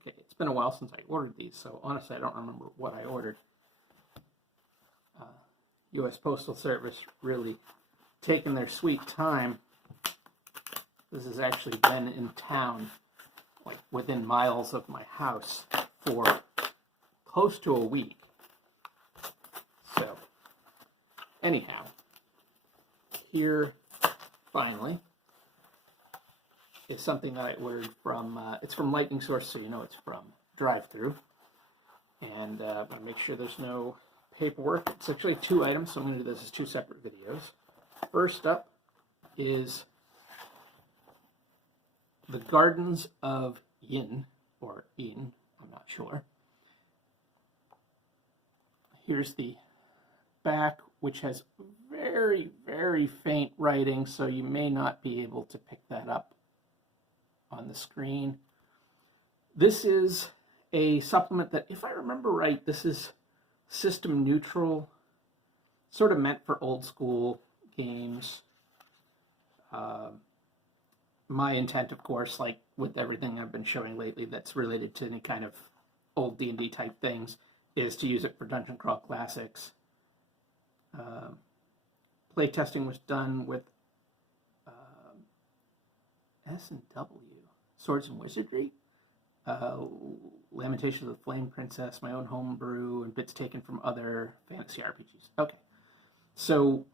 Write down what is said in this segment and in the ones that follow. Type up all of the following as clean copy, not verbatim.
Okay, it's been a while since I ordered these, so honestly I don't remember what I ordered. U.S. Postal Service really taking their sweet time. This has actually been in town, like within miles of my house, for close to a week. So, anyhow, here finally is something that I ordered from, it's from Lightning Source, so you know it's from Drive-Thru. And I'm going to make sure there's no paperwork. It's actually 2 items, so I'm going to do this as 2 separate videos. First up is the Gardens of Ynn, or Ynn, I'm not sure. Here's the back, which has very, very faint writing, so you may not be able to pick that up on the screen. This is a supplement that, if I remember right, this is system neutral, sort of meant for old school games. My intent, of course, like with everything I've been showing lately that's related to any kind of old D&D type things, is to use it for Dungeon Crawl Classics. Playtesting was done with S&W, Swords and Wizardry, Lamentations of the Flame Princess, my own homebrew, and bits taken from other fantasy RPGs. Okay, so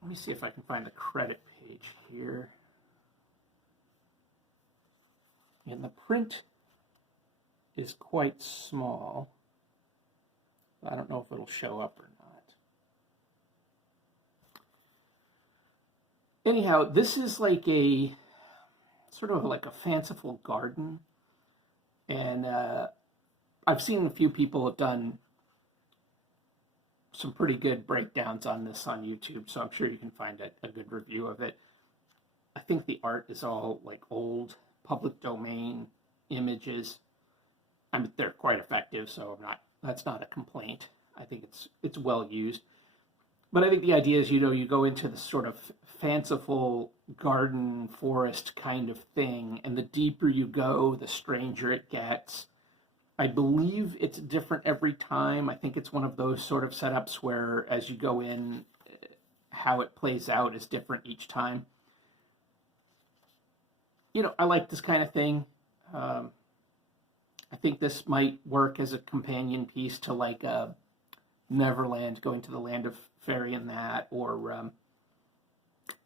let me see if I can find the credit page here. And the print is quite small. I don't know if it'll show up or not. Anyhow, this is like a sort of like a fanciful garden. And I've seen a few people have done some pretty good breakdowns on this on YouTube, so I'm sure you can find a good review of it. I think the art is all like old public domain images. I mean, they're quite effective, so that's not a complaint. I think it's well used. But I think the idea is, you go into this sort of fanciful garden forest kind of thing, and the deeper you go, the stranger it gets. I believe it's different every time. I think it's one of those sort of setups where as you go in, how it plays out is different each time. I like this kind of thing. I think this might work as a companion piece to like Neverland, going to the Land of Fairy and that, or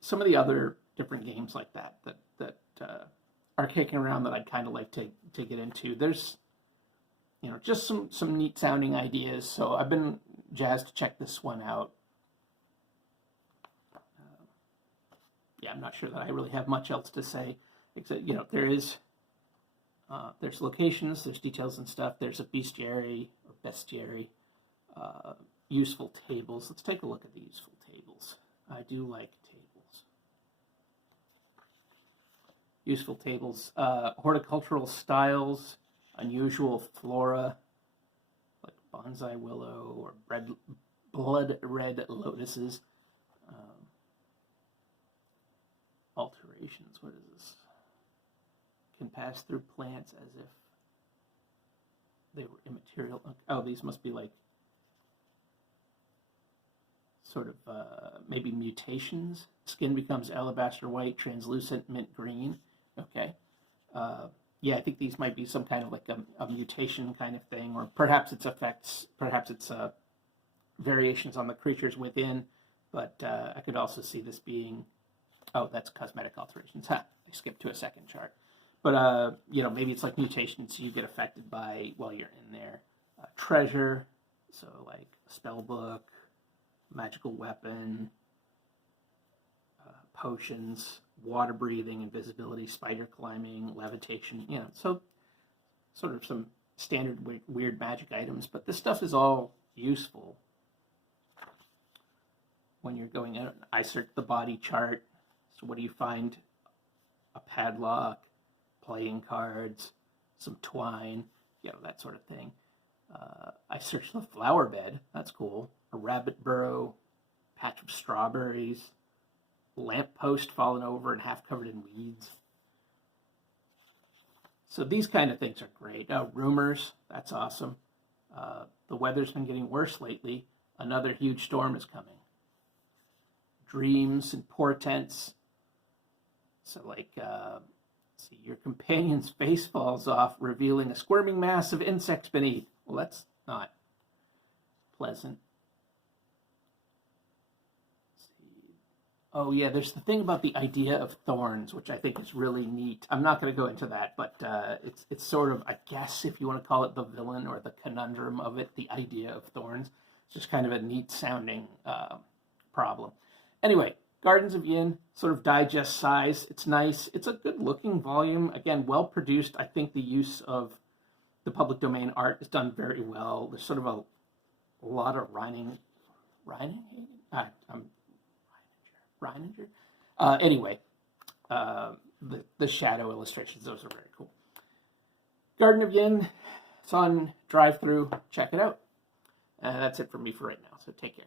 some of the other different games like that are kicking around that I'd kind of like to get into. There's just some neat sounding ideas, so I've been jazzed to check this one out. Yeah, I'm not sure that I really have much else to say, except there's locations, there's details and stuff. There's a bestiary, useful tables. Let's take a look at the useful tables. I do like tables. Useful tables, horticultural styles, unusual flora, like bonsai willow or blood red lotuses. Alterations, what is this? Can pass through plants as if they were immaterial. Oh, these must be like sort of maybe mutations. Skin becomes alabaster white, translucent, mint green. Okay. Yeah, I think these might be some kind of like a mutation kind of thing, or perhaps it's effects, perhaps it's variations on the creatures within, but I could also see this being, oh, that's cosmetic alterations. I skipped to a second chart. But, maybe it's like mutations you get affected by while you're in there. Treasure, so like a spell book, magical weapon, potions, water breathing, invisibility, spider climbing, levitation, so sort of some standard weird magic items. But this stuff is all useful when you're going out. I searched the body chart. So what do you find? A padlock, playing cards, some twine, that sort of thing. I searched the flower bed. That's cool. A rabbit burrow, patch of strawberries, lamppost fallen over and half covered in weeds. So these kind of things are great. Rumors, that's awesome. The weather's been getting worse lately. Another huge storm is coming. Dreams and portents. So like, see, your companion's face falls off, revealing a squirming mass of insects beneath. Well, that's not pleasant. Oh yeah, there's the thing about the idea of thorns, which I think is really neat. I'm not going to go into that, but it's sort of, I guess, if you want to call it the villain or the conundrum of it, the idea of thorns. It's just kind of a neat sounding problem. Anyway, Gardens of Ynn, sort of digest size. It's nice. It's a good looking volume. Again, well produced. I think the use of the public domain art is done very well. There's sort of a lot of Reininger. Anyway, the shadow illustrations, those are very cool. Garden of Ynn, it's on drive-through. Check it out. That's it for me for right now, so take care.